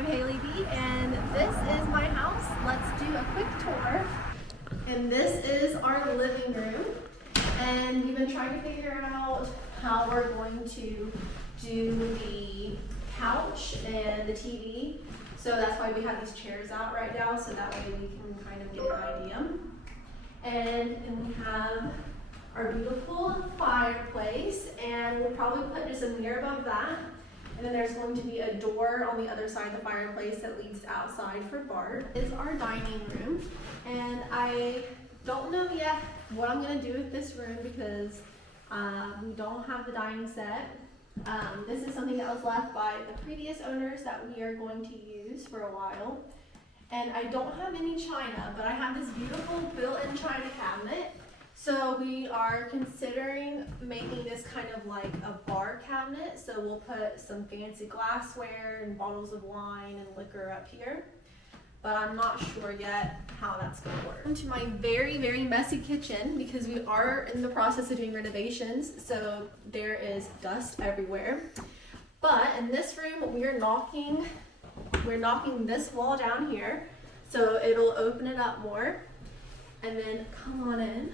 I'm Haley B, and this is my house. Let's do a quick tour. And this is our living room, and we've been trying to figure out how we're going to do the couch and the TV. So that's why we have these chairs out right now, so that way we can kind of get an idea. And we have our beautiful fireplace, and we'll probably put just a mirror above that. And then there's going to be a door on the other side of the fireplace that leads outside for Bart. This is our dining room, and I don't know yet what I'm going to do with this room because we don't have the dining set. This is something that was left by the previous owners that we are going to use for a while. And I don't have any china, but I have this beautiful built-in china cabinet. So we are considering making this kind of like a bar cabinet. So we'll put some fancy glassware and bottles of wine and liquor up here. But I'm not sure yet how that's going to work. Into my very, very messy kitchen because we are in the process of doing renovations. So there is dust everywhere. But in this room, we're knocking this wall down here. So it'll open it up more. And then come on in.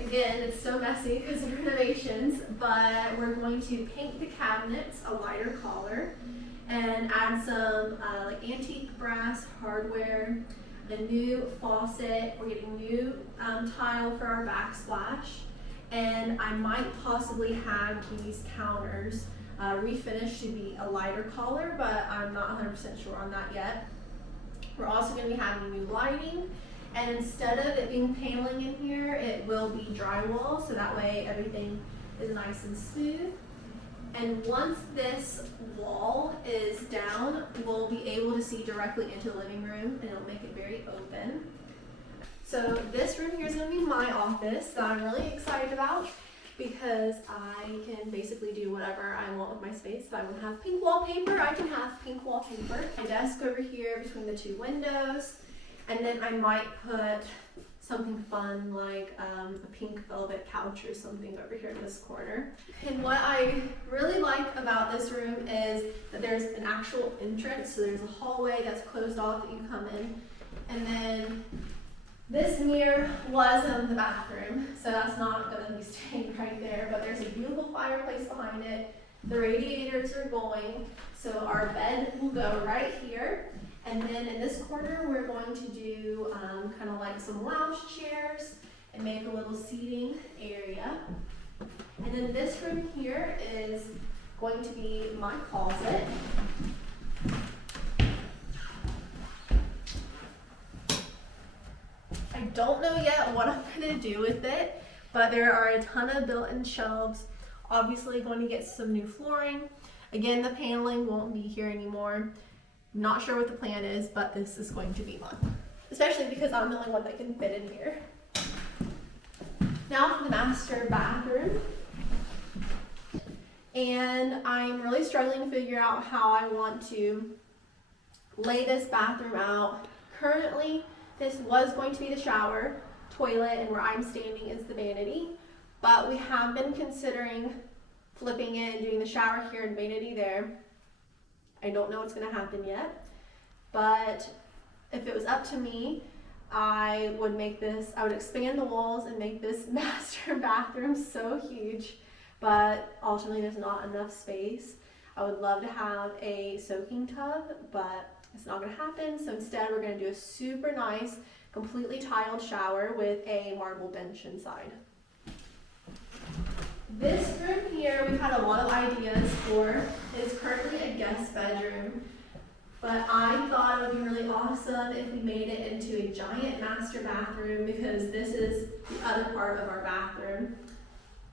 Again, it's so messy because of renovations, but we're going to paint the cabinets a lighter color and add some like antique brass hardware, a new faucet. We're getting new tile for our backsplash, and I might possibly have these counters refinished to be a lighter color, but I'm not 100% sure on that yet. We're also going to be having new lighting. And instead of it being paneling in here, it will be drywall, so that way everything is nice and smooth. And once this wall is down, we'll be able to see directly into the living room, and it'll make it very open. So this room here is going to be my office that I'm really excited about because I can basically do whatever I want with my space. If I want to have pink wallpaper, I can have pink wallpaper. My desk over here between the two windows. And then I might put something fun like a pink velvet couch or something over here in this corner. And what I really like about this room is that there's an actual entrance. So there's a hallway that's closed off that you come in. And then this mirror was in the bathroom, so that's not going to be staying right there. But there's a beautiful fireplace behind it. The radiators are going, so our bed will go right here. And then in this corner, we're going to do kind of like some lounge chairs and make a little seating area. And then this room here is going to be my closet. I don't know yet what I'm going to do with it, but there are a ton of built-in shelves. Obviously going to get some new flooring. Again, the paneling won't be here anymore. Not sure what the plan is, but this is going to be fun. Especially because I'm the only one that can fit in here. Now for the master bathroom. And I'm really struggling to figure out how I want to lay this bathroom out. Currently, this was going to be the shower, toilet, and where I'm standing is the vanity. But we have been considering flipping it and doing the shower here and vanity there. I don't know what's going to happen yet, but if it was up to me, I would expand the walls and make this master bathroom so huge, but ultimately there's not enough space. I would love to have a soaking tub, but it's not going to happen, so instead we're going to do a super nice, completely tiled shower with a marble bench inside. This room here we've had a lot of ideas for. It's currently a guest bedroom, but I thought it would be really awesome if we made it into a giant master bathroom because this is the other part of our bathroom.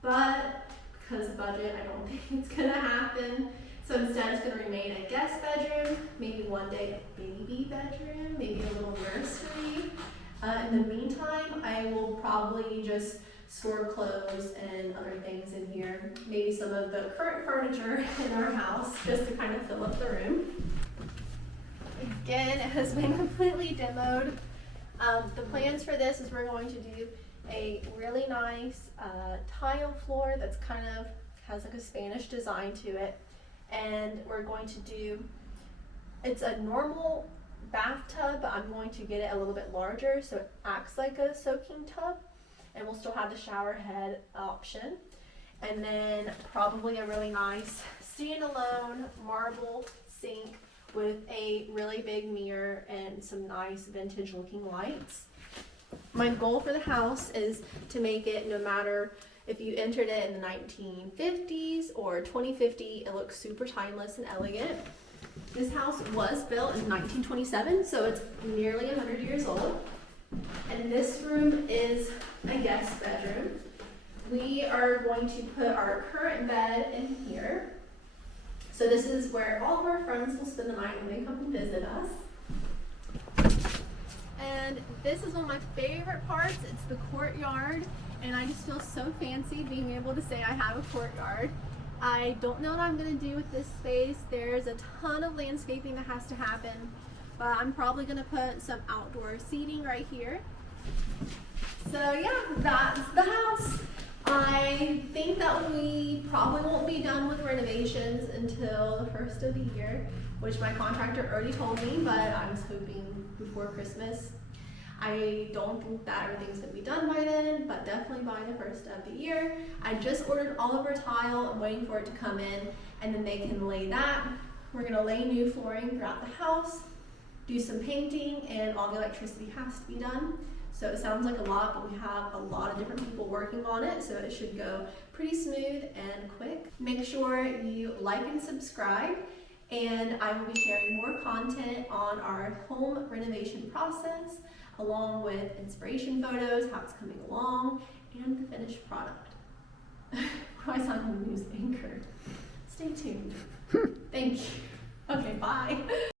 But because of budget, I don't think it's going to happen. So instead it's going to remain a guest bedroom, maybe one day a baby bedroom, maybe a little nursery. In the meantime, I will probably just store clothes and other things in here. Maybe some of the current furniture in our house just to kind of fill up the room. Again, it has been completely demoed. The plans for this is we're going to do a really nice tile floor that's kind of has like a Spanish design to it. and we're going to do, it's a normal bathtub, but I'm going to get it a little bit larger so it acts like a soaking tub, and we'll still have the shower head option. And then probably a really nice standalone marble sink with a really big mirror and some nice vintage looking lights. My goal for the house is to make it, no matter if you entered it in the 1950s or 2050, it looks super timeless and elegant. This house was built in 1927, so it's nearly 100 years old. And this room is a guest bedroom. We are going to put our current bed in here. So this is where all of our friends will spend the night when they come and visit us. And this is one of my favorite parts. It's the courtyard, and I just feel so fancy being able to say I have a courtyard. I don't know what I'm going to do with this space. There's a ton of landscaping that has to happen, but I'm probably going to put some outdoor seating right here. So yeah, that's the house. I think that we probably won't be done with renovations until the first of the year, which my contractor already told me, but I was hoping before Christmas. I don't think that everything's going to be done by then, but definitely by the first of the year. I just ordered all of our tile. I'm waiting for it to come in, and then they can lay that. We're going to lay new flooring throughout the house, do some painting, and all the electricity has to be done. So it sounds like a lot, but we have a lot of different people working on it, so it should go pretty smooth and quick. Make sure you like and subscribe, and I will be sharing more content on our home renovation process, along with inspiration photos, how it's coming along, and the finished product. I sound like a news anchor. Stay tuned. Thank you. Okay, bye.